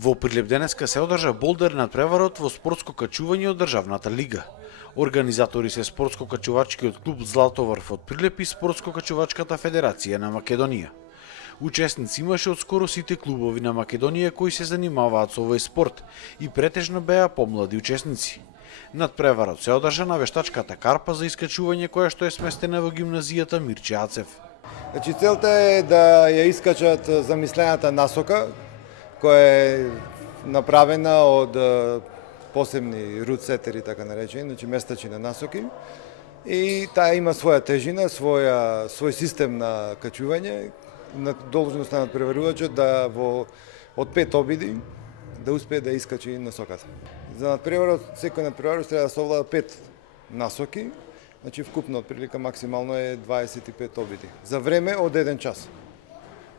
Во Прилеп денеска се одржа болдер надпреварот во спортско качување од државната лига. Организатори се спортско-качувачкиот клуб Златоврв од Прилеп и спортско-качувачката федерација на Македонија. Учесници имаше од скоро сите клубови на Македонија кои се занимаваат со овој спорт и претежно беа помлади учесници. Надпреварот се одржа на вештачката карпа за искачување која што е сместена во гимназијата Мирче Ацев. Значи целта е да ја искачат замислената насока која е направена од посебни рутсетери, така наречени, значи местачи на насоки. И таа има своја тежина, свој систем на качување, на должност на надпреварувачот да од 5 обиди да успее да искачи насоката. За надпреварот, секој надпреварувач треба да совлада 5 насоки, значи вкупно отприлика максимално е 25 обиди. За време од 1 час.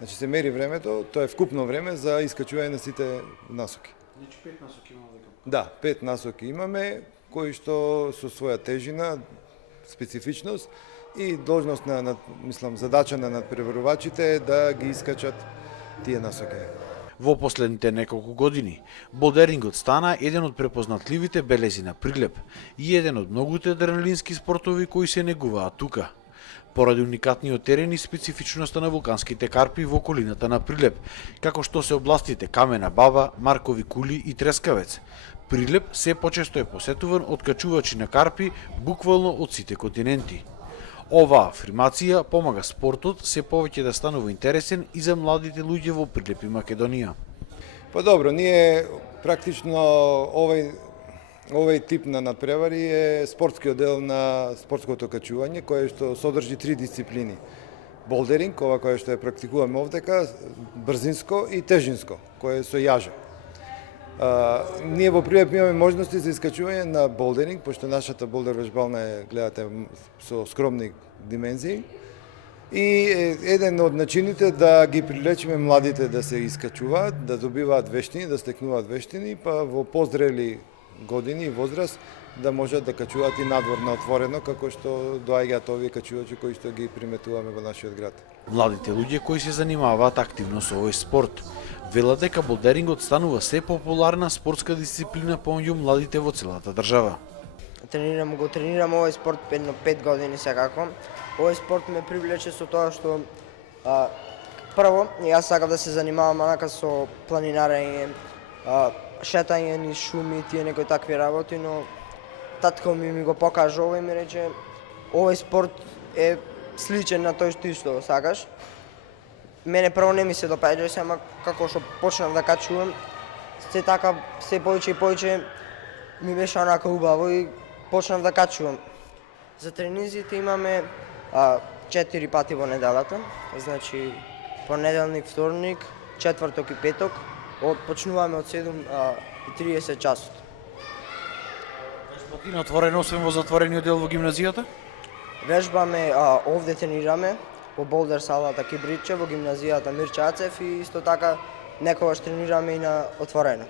Значи се мери времето, тоа е вкупно време за искачување на сите насоки. Значи 5 насоки имаме дека. Да, 5 насоки имаме, кои што со своја тежина, специфичност и должност задача на надпреварувачите е да ги искачат тие насоки. Во последните неколку години, болдерингот стана еден од препознатливите белези на Прилеп и еден од многуте адреналински спортови кои се негуваат тука. Поради уникатниот терен и специфичноста на вулканските карпи во околината на Прилеп, како што се областите Камена баба, Маркови кули и Трескавец, Прилеп се почесто е посетуван од качувачи на карпи буквално од сите континенти. Оваа афирмација помага спортот се повеќе да станува интересен и за младите луѓе во Прилеп и Македонија. Па добро, ние практично овој тип на надпревари е спортскиот дел на спортското качување, кое што содржи 3 дисциплини. Болдеринг, ова кое што ја практикуваме овдека, брзинско и тежинско, кое е со јаже. Ние во Прилеп имаме можности за искачување на болдеринг, пошто нашата болдер вежбална е, гледате, со скромни димензии. И еден од начините да ги привлечеме младите да се искачуваат, да добиваат вештини, да стекнуваат вештини, па во позрели години и возраст да можат да качуваат и надвор на отворено, како што доаѓаат овие качувачи кои што ги приметуваме во нашиот град. Младите луѓе кои се занимаваат активно со овој спорт велат дека болдерингот станува се популарна спортска дисциплина помеѓу младите во целата држава. Тренирам овој спорт едно 5 години секако. Овој спорт ме привлече со тоа што прво, јас сакав да се занимавам онака со планинарење, шетање низ шуми, тие некои такви работи, но татко ми го покажа ова и ми рече овој спорт е сличен на тој што сакаш. Мене прво не ми се допаѓаше, ама како што почнав да качувам, се повеќе и повеќе ми беше онака убаво и почнав да качувам. За тренизите имаме 4 пати во неделата, значи понеделник, вторник, четврток и петок, почнуваме од 7:30 часот. Вежбате на отворено освен во затворениот дел во гимназијата? Вежбаме, овде тренираме, во болдер салата Кибриче, во гимназијата Мирче Ацев и исто така некогаш тренираме и на отворено.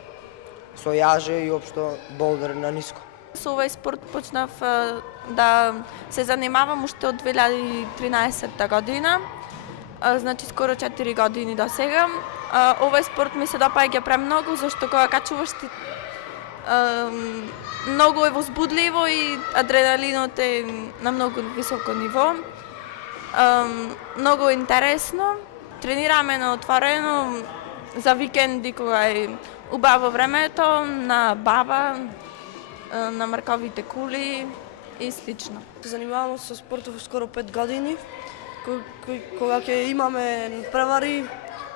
Со јаже и општо болдер на ниско. Со овој спорт почнав да се занимавам уште од 2013 година, значи скоро 4 години до сега. Овој спорт ми се допаѓа премногу, зашто кога качуваш ти многу е возбудливо и адреналинот е на многу високо ниво. Многу интересно. Тренираме на отворено за викенди кога е убаво времето, на баба, на Марковите кули и слично. Занимавам се со спортов скоро 5 години, кога ќе имаме надпревари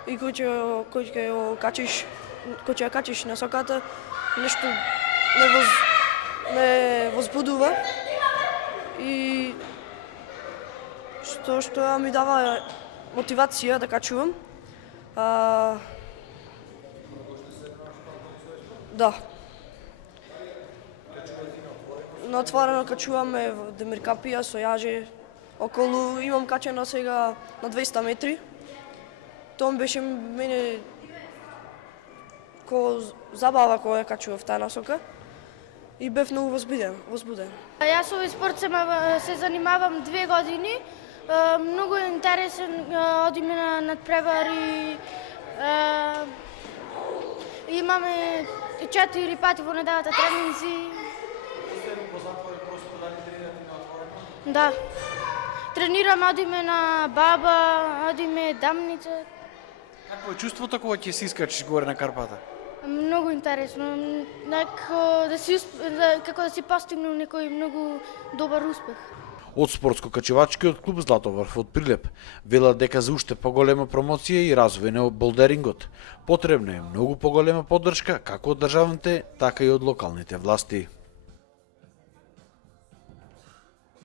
и кој ќе ја качиш насоката, нешто ме возбудува и што ми дава мотивација да качувам. Да. На отворено качуваме во Демиркапија со јаже. Околу имам качено сега на 200 метри. Тоа беше мене забава кога ја качував таа насока и бев многу возбуден. Јас овој спорт се занимавам 2 години. Многу е интересен, одиме на надпревари, Имаме 4 пати во неделата тренинзи. Да. Тренираме, одиме на баба, одиме дамница. Какво е чувството кога ќе се искачиш горе на Карпата? Многу интересно. Како да си постигнал некој многу добар успех. Од спортско-качевачкиот клуб Златоврв од Прилеп велат дека за уште поголема промоција и развој на болдерингот потребна е многу поголема поддршка како од државните, така и од локалните власти.